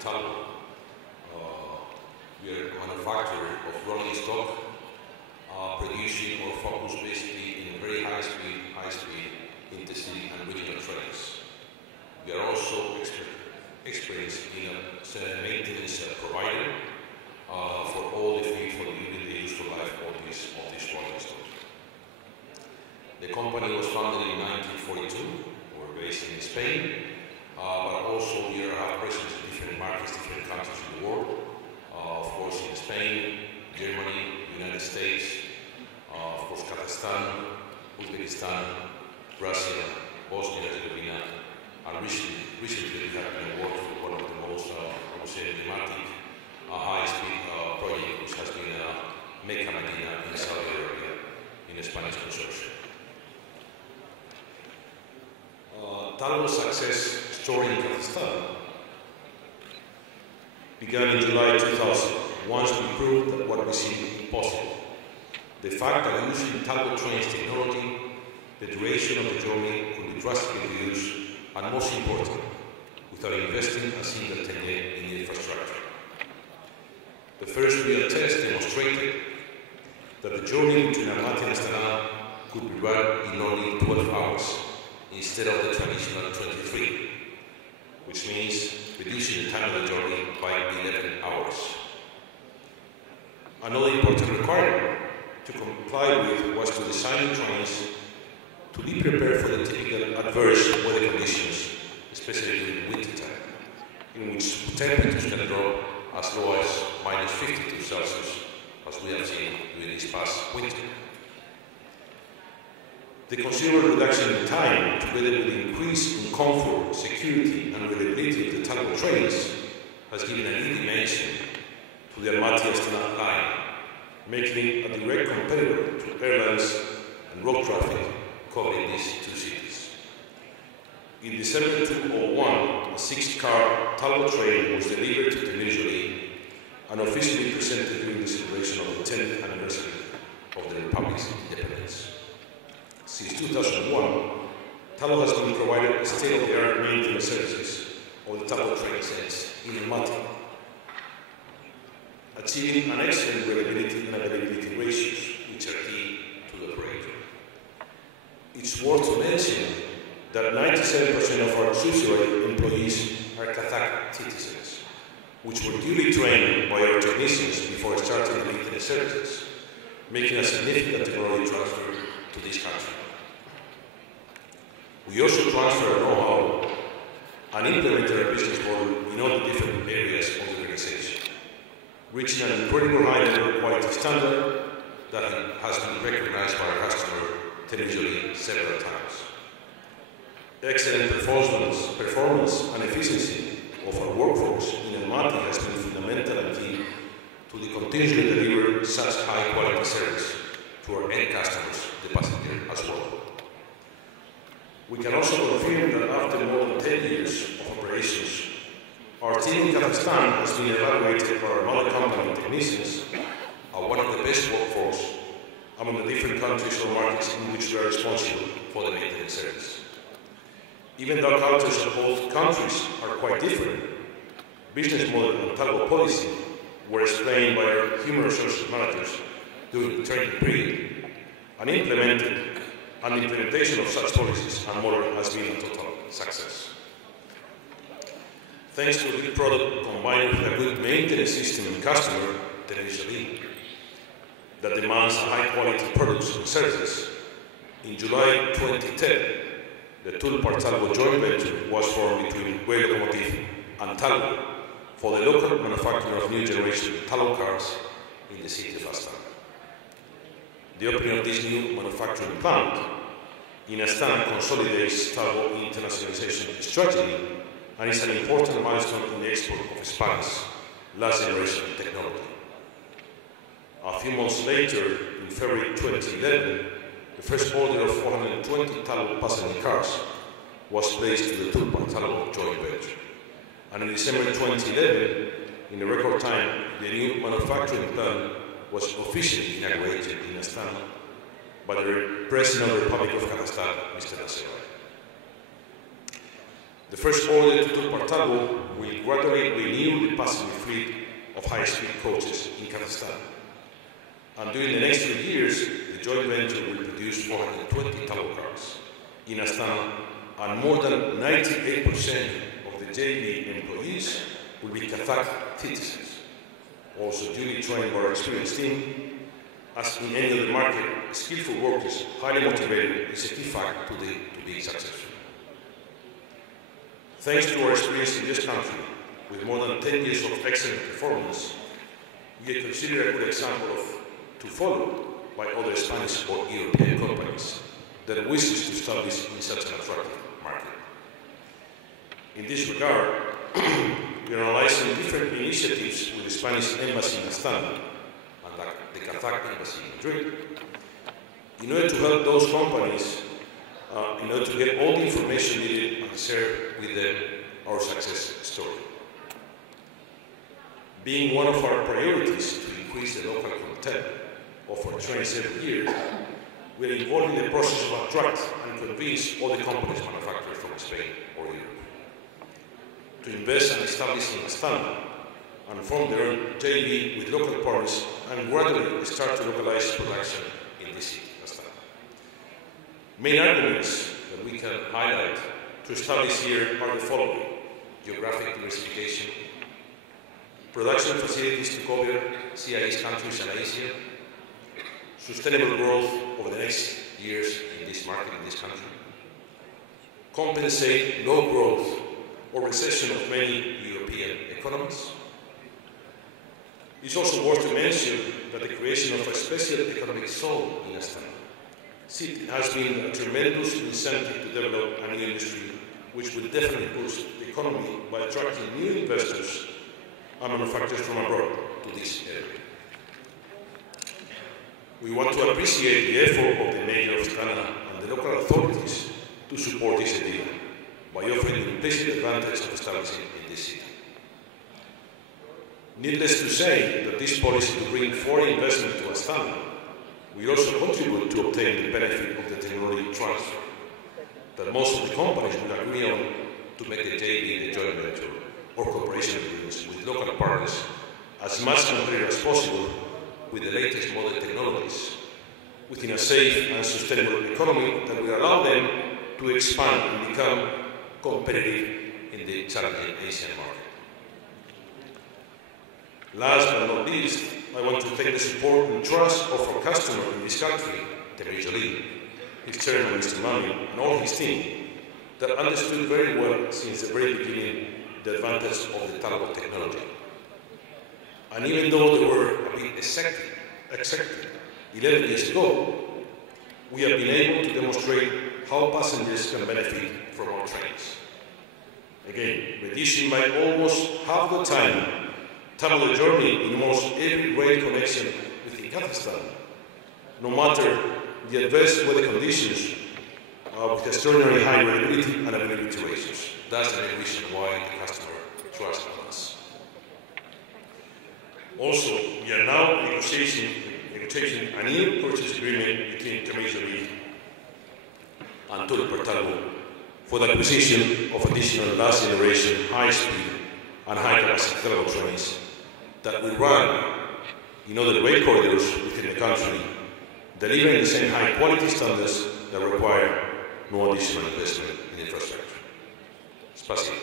Talgo. We are a manufacturer of rolling stock, producing or focused basically in very high speed, intercity and regional trains. We are also experienced in a maintenance provider for all the fleet for the useful life of this rolling stock. The company was founded in 1942. We're based in Spain, but also we have presence in different markets, different countries in the world. Of course, in Spain, Germany, United States, of course, Kazakhstan, Uzbekistan, Russia, Bosnia and Herzegovina, and recently we have been working with one of the most, I would say, emblematic high-speed project, which has been Mecca Medina in Saudi Arabia, in a Spanish consortium. Talgo's success story in Kazakhstan began in July 2000, once we proved that what we see possible. The fact that using Talgo trains technology, the duration of the journey could be drastically reduced, and most important, without investing a single tenge in the infrastructure. The first real test demonstrated that the journey between Almaty and Astana could be run in only 12 hours instead of the traditional 23, which means reducing the time of the journey by 11 hours. Another important requirement to comply with was to design the trains to be prepared for the typical adverse weather conditions, especially during winter time, in which temperatures can drop as low as -52 Celsius, as we have seen during this past winter. The considerable reduction in time, together with the increase in comfort, security, and reliability of the Talgo trains, has given a new dimension to the Almaty-Astana line, making it a direct competitor to airlines and road traffic covering these two cities. In December 2001, a 6-car Talgo train was delivered to Tunisia and officially presented during the celebration of the 10th anniversary of the Republic's independence. Since 2001, Talgo has been providing state-of-the-art maintenance services of the Talgo train sets in Almaty, achieving an excellent reliability and availability ratios, which are key to the operator. It's worth to mention that 97% of our subsidiary employees are Kazakh citizens, which were duly trained by our technicians before starting the maintenance services, making a significant technology transfer to this country. We also transfer our know-how and implemented our business model in all the different areas of the organization, reaching an incredible high level of quality standard that has been recognized by our customer Tunisia several times. Excellent performance and efficiency of our workforce in Almaty has been fundamental and key to the continuously deliver such high quality service to our end customers, the passenger as well. We can also confirm that after more than 10 years of operations, our team in Kazakhstan has been evaluated by our mother company technicians as one of the best workforce among the different countries or markets in which we are responsible for the maintenance service. Even though cultures of both countries are quite different, business model and Talgo policy were explained by our human resources managers during the training period and the implementation of such policies and model has been a total success. Thanks to a good product combined with a good maintenance system and customer, Investиции, that demands high-quality products and services, in July 2010, the Tulpar-Talgo joint venture was formed between Rail Locomotive and Talgo for the local manufacture of new generation Talgo cars in the city of Astana. The opening of this new manufacturing plant in Astana consolidates Talgo internationalization strategy and is an important milestone in the export of Spanish last generation technology. A few months later, in February 2011, the first order of 420 Talgo passenger cars was placed to the Tulpar-Talgo joint venture. And in December 2011, in a record time, the new manufacturing plant was officially inaugurated in Astana by the President of the Republic of Kazakhstan, Mr. Hosse. The first order to Turpartago will gradually renew the passenger fleet of high-speed coaches in Kazakhstan. And during the next 3 years, the joint venture will produce 420 Tabo cars in Astana, and more than 98% of the JV employees will be Kazakh citizens, also duly trained by our experienced team. As in any other market, skillful workers, highly motivated, is a key factor to be successful. Thanks to our experience in this country, with more than 10 years of excellent performance, we are considered a good example to follow by other Spanish or European companies that wishes to establish in such an attractive market. In this regard, we are analyzing different initiatives with the Spanish Embassy in Astana and the Kazakh Embassy in Madrid in order to help those companies in order to get all the information needed and share with them our success story. Being one of our priorities to increase the local content of our trains every year, we are involved in the process of attract and convince all the companies manufactured from Spain or Europe to invest and establish in Astana and form their own JV with local partners and gradually start to localize production in this city, Astana. Main arguments that we can highlight to establish here are the following: geographic diversification, production facilities to cover CIS countries and Asia, sustainable growth over the next years in this market, in this country, compensate low growth or recession of many European economies. It's also worth to mention that the creation of a special economic zone in Astana city has been a tremendous incentive to develop a new industry which will definitely boost the economy by attracting new investors and manufacturers from abroad to this area. We want to appreciate the effort of the Mayor of Astana and the local authorities to support this idea by offering the implicit advantage of establishing in this city. Needless to say that this policy to bring foreign investment to Astana will also contribute to obtain the benefit of the technology transfer that most of the companies will agree on to make the JV, the joint venture, or cooperation agreements with local partners as much competitive as possible with the latest modern technologies within a safe and sustainable economy that will allow them to expand and become competitive in the challenging Asian market. Last but not least, I want to thank the support and trust of our customer in this country, Terijoli, his chairman, Mr. Mami, and all his team that understood very well since the very beginning the advantage of the Talabot technology. And even though they were a bit accepted 11 years ago, we have been able to demonstrate how passengers can benefit from our trains. Again, reducing by almost half the time the journey in almost every rail connection within Kazakhstan, no matter the adverse weather conditions, with extraordinary high reliability and availability ratios. That's the main reason why the customer trusts us. Also, we are now negotiating a new purchase agreement between Taможенный and Turpartago for the acquisition of additional last generation high-speed and high-capacity travel trains that will run in other rail corridors within the country, delivering the same high-quality standards that require no additional investment in infrastructure. Спасибо.